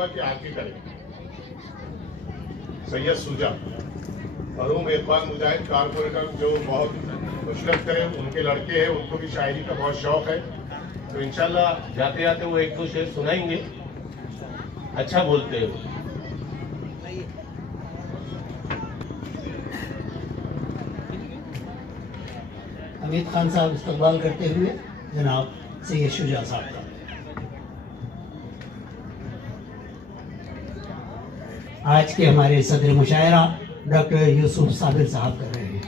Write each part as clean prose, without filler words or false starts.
चाहूंगा कि आगे करें। सैयद सुजा, मरहूम इकबाल मुजाहिद कारपोरेटर जो बहुत खुशरत करें, उनके लड़के हैं, उनको भी शायरी का बहुत शौक है, तो इंशाल्लाह जाते जाते वो एक दो शेर सुनाएंगे। अच्छा बोलते हैं। हमीद खान साहब इस्तकबाल करते हुए जनाब सैयद शुजा साहब का। आज के हमारे सदर मुशायरा डॉक्टर यूसुफ साबिर साहब कर रहे हैं।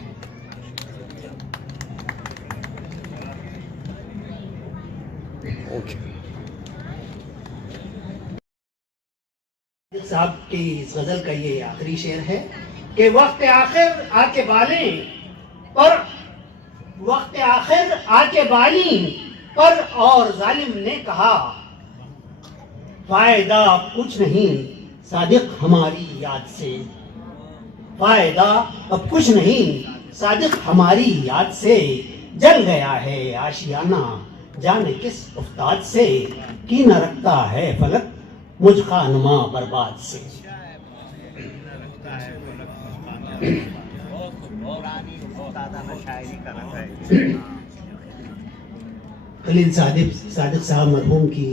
साहब की इस गजल का ये आखिरी शेर है कि वक्त आखिर आके बाले पर, वक्त आखिर आके बाली पर और जालिम ने कहा, फायदा कुछ नहीं सादिक हमारी याद से, फायदा अब कुछ नहीं सादिक हमारी याद से, जल गया है आशियाना जाने किस उस्ताद से, की न रखता है फलक मुझ खानुमा बर्बाद से। खलील सादिक साहब मरहूम की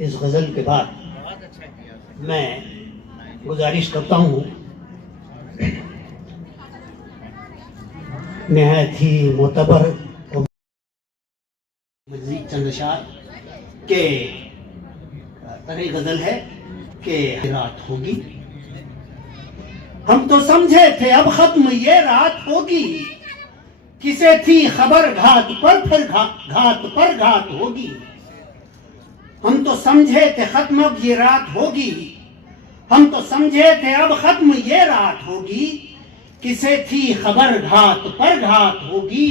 इस गजल के बाद मैं गुजारिश करता हूँ निहायत ही मोतबर मजीद चंद अशार के तरह गजल है कि रात होगी, हम तो समझे थे अब खत्म ये रात होगी, किसे थी खबर घात पर फिर घात पर घात होगी, हम तो समझे थे खत्म अब ये रात होगी, हम तो समझे थे अब खत्म ये रात होगी, किसे थी खबर घात पर घात होगी,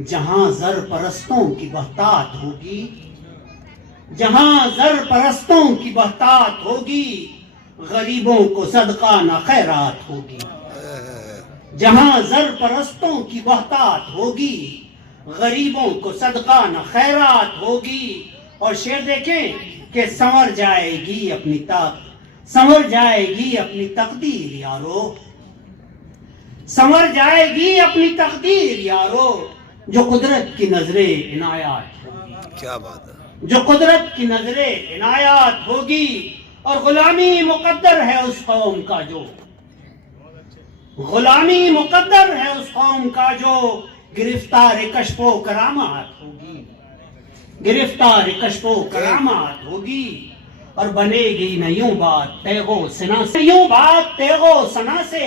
जहां जर परस्तों की बहतात होगी, जहां जर परस्तों की बहतात होगी, गरीबों को सदका न खैरात होगी, जहां जर परस्तों की बहतात होगी, गरीबों को सदका न खैरात होगी। और शेर देखें कि संवर जाएगी अपनी संवर जाएगी अपनी तकदीर यारो, संवर जाएगी अपनी तकदीर यारो, जो कुदरत की नजरे इनायात होगी, क्या बात है, जो कुदरत की नजरे इनायात होगी। और गुलामी मुकद्दर है उस कौम का जो, गुलामी मुकद्दर है उस कौम का जो, गिरफ्तार कश्फो करामात होगी, गिरफ्तार कश्फो करामात होगी। और बनेगी न यूं बात तेगो सना से, यूं बात तेगो सना से,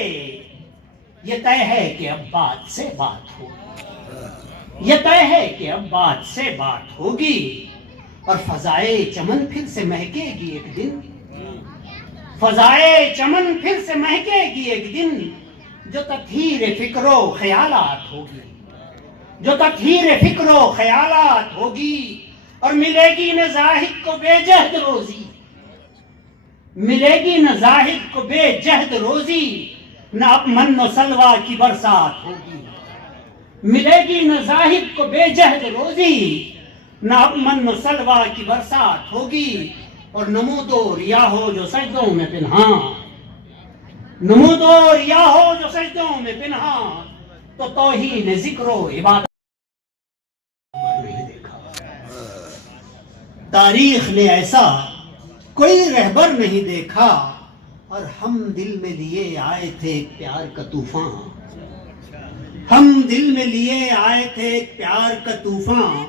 ये तय है कि अब बात से बात होगी, ये तय है कि अब बात से बात होगी। और फजाए चमन फिर से महकेगी एक दिन, फजाए चमन फिर से महकेगी एक दिन, जो तत्हीर फिक्रो ख्यालात होगी, जो तत्हीर फिक्रो ख्यालात होगी। और मिलेगी न जाहिद को बेजहद रोजी, मिलेगी न जाहिद को बेजहद रोजी, न अमन सलवा की बरसात होगी, मिलेगी न जाहिद को बेजहद रोजी, न अमन सलवा की बरसात होगी। और नमूदो रिया हो जो सजदों में पिन्हा, नमूदो रिया हो जो सजदों में पिन्हा, तो तौहीन जिक्रो इबादत नहीं देखा, तारीख ने ऐसा कोई रहबर नहीं देखा। और हम दिल में लिए आए थे प्यार का तूफान, हम दिल में लिए आए थे प्यार का तूफान,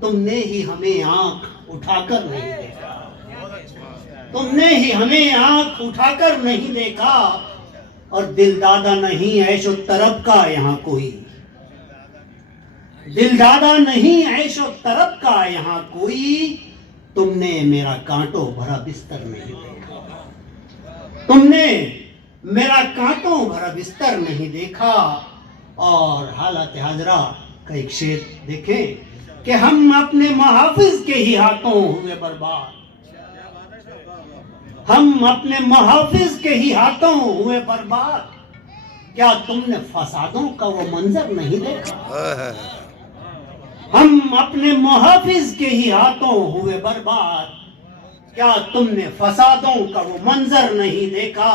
तुमने ही हमें आंख उठाकर नहीं देखा, तुमने ही हमें आंख उठाकर नहीं देखा। और दिल दादा नहीं ऐशो तरब का यहाँ कोई, दिल दादा नहीं ऐशो तरब का यहाँ कोई, तुमने मेरा कांटों भरा बिस्तर नहीं देखा, तुमने मेरा कांटों भरा बिस्तर नहीं देखा। और हालत हाजरा का एक शेर देखें कि हम अपने महाफिज के ही हाथों हुए बर्बाद, हम अपने महाफिज के ही हाथों हुए बर्बाद। क्या तुमने फसादों का वो मंजर नहीं देखा, हम अपने मुहाफिज के ही हाथों हुए बर्बाद। क्या तुमने फसादों का वो मंजर नहीं देखा?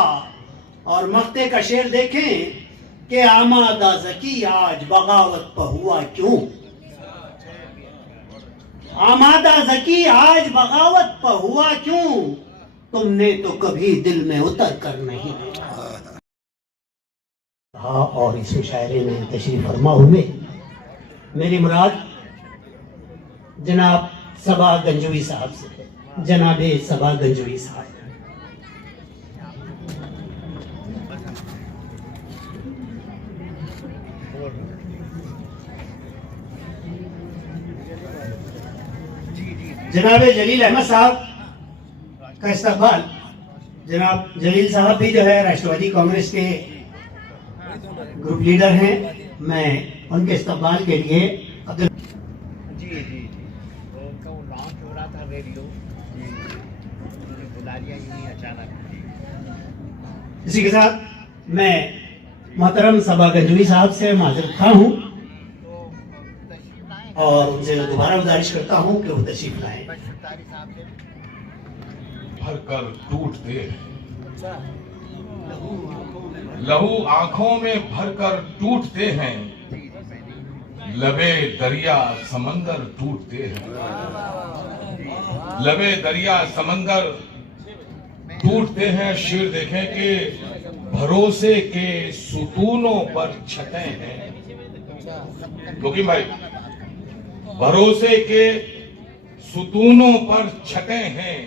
और मक्ते का शेर देखें कि आमादा ज़की आज बगावत पर हुआ क्यों? आमादा ज़की आज बगावत पर हुआ क्यों? तुमने तो कभी दिल में उतर कर नहीं देखा। हाँ, और इस शायरी में तशरीफ फरमा हुए मेरी मुराद जनाब सबा गंजवी साहब से है। जनाबे सबा गंजवी साहब जनाब जलील अहमद साहब का इस्तकबाल। जनाब जलील साहब भी जो है राष्ट्रवादी कांग्रेस के ग्रुप लीडर हैं। मैं उनके इस्तकबाल के लिए जी तो उनका वो लॉन्च हो रहा था रेडियो जी, उन्होंने बुला लिया यूँ अचानक। इसी के साथ मैं मोहतरम सबा गंजवी साहब से माजरत खा हूँ और उनसे दोबारा गुजारिश करता हूँ कि वो तशरीफ लाएं। भर कर टूटते हैं, लहू आंखों में भरकर टूटते हैं, लबे दरिया समंदर टूटते हैं, लबे दरिया समंदर टूटते हैं। शेर देखें कि भरोसे के सुतूनों पर छतें हैं। मुकीम भाई, भरोसे के सुतूनों पर छतें हैं,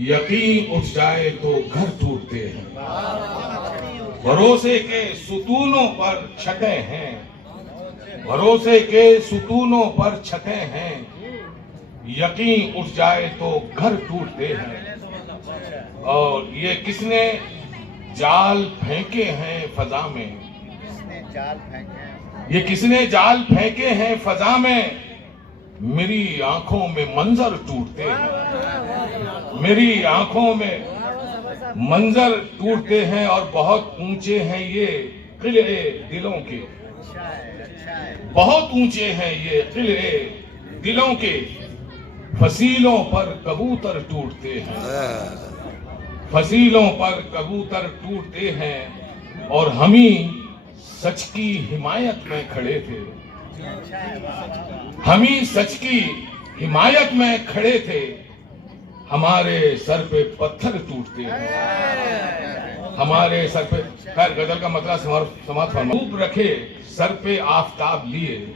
यकीन उठ जाए तो घर टूटते हैं। भरोसे के सुतूनों पर छतें हैं, भरोसे के सुतूनों पर छतें हैं, यकीन उठ जाए तो घर टूटते हैं। और ये किसने जाल फेंके हैं फजा में, जाल फेंके, ये किसने जाल फेंके हैं फजा में, मेरी आंखों में मंजर टूटते हैं, मेरी आंखों में मंजर टूटते हैं। और बहुत ऊंचे हैं ये किले दिलों के, बहुत ऊंचे हैं ये किले दिलों के, फसीलों पर कबूतर टूटते हैं, फसीलों पर कबूतर टूटते हैं। और हम ही सच की हिमायत में खड़े थे, हम ही सच की हिमायत में खड़े थे, हमारे सर पे पत्थर टूटते हैं, हमारे सर पे। खैर गजल का मतलब समाप्त फरमा। धूप रखे सर पे आफताब लिए,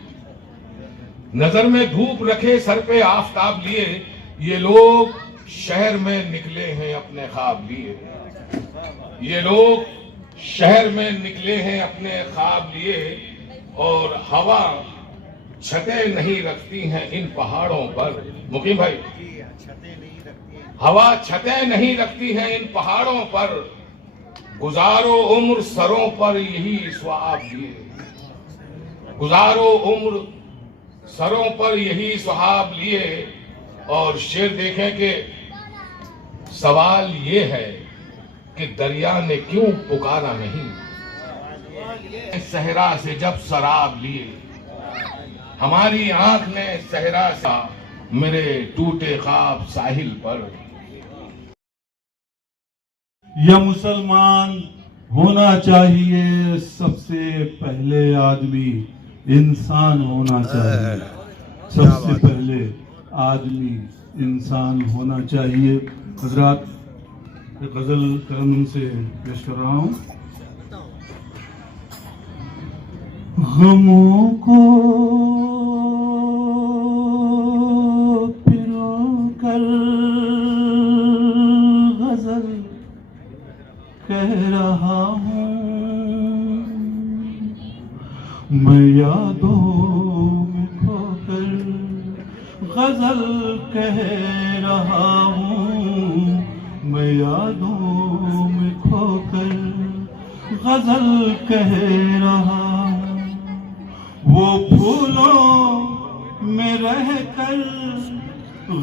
नजर में धूप रखे सर पे आफताब लिए, ये लोग शहर में निकले हैं अपने ख्वाब लिए, ये लोग शहर में निकले हैं अपने ख्वाब लिए। और हवा छतें नहीं रखती हैं इन पहाड़ों पर। मुकीम भाई, हवा छतें नहीं रखती हैं इन पहाड़ों पर, गुजारो उम्र सरों पर यही स्वाब लिए, गुजारो उम्र सरों पर यही सुहाब लिए। और शेर देखें कि सवाल ये है कि दरिया ने क्यों पुकारा नहीं, सहरा से जब शराब लिए, हमारी आंख ने सहरा सा मेरे टूटे ख्वाब साहिल पर। यह मुसलमान होना चाहिए, सबसे पहले आदमी इंसान होना चाहिए, सबसे पहले आदमी इंसान होना चाहिए। हजरात, गजल करम से पेश कर रहा हूँ। गमों को पिरो कर गजल कह रहा हूँ, मैं यादों में खोकर गजल कह रहा हूँ, मैं यादों में खोकर गजल कह रहा हूँ। वो फूलों में रहकर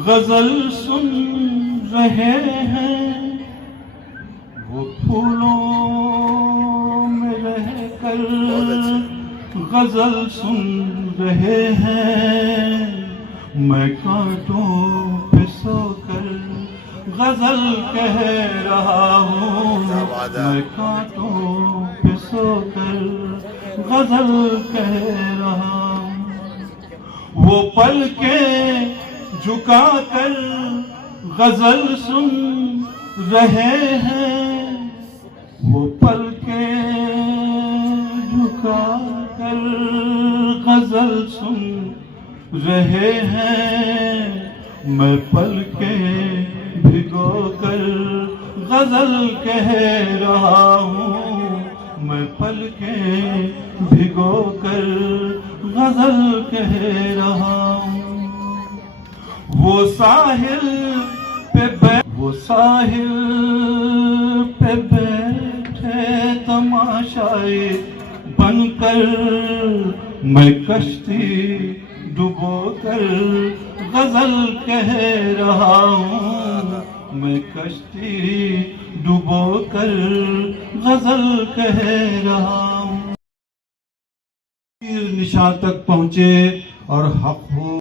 गजल सुन रहे हैं, वो फूलों में रहकर गजल सुन रहे हैं, मैं कांटों पे सोकर गजल कह रहा हूँ मैं कांटों पे सोकर गजल कह रहा हूँ। वो पल के झुका कर गजल सुन रहे हैं, वो पल के झुका कर गजल सुन रहे हैं। मैं पल के भिगो कर गजल कह रहा हूँ, मैं पल के भिगो कर गजल कह रहा हूँ। वो साहिल पे बैठे तमाशाए बनकर, मैं कश्ती डुबो कर गजल कह रहा हूँ, मैं कश्ती डुबो कर गजल कह रहा हूँ। निशा तक पहुँचे और हक हो।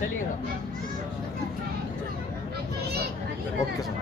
चलिए ओके सर।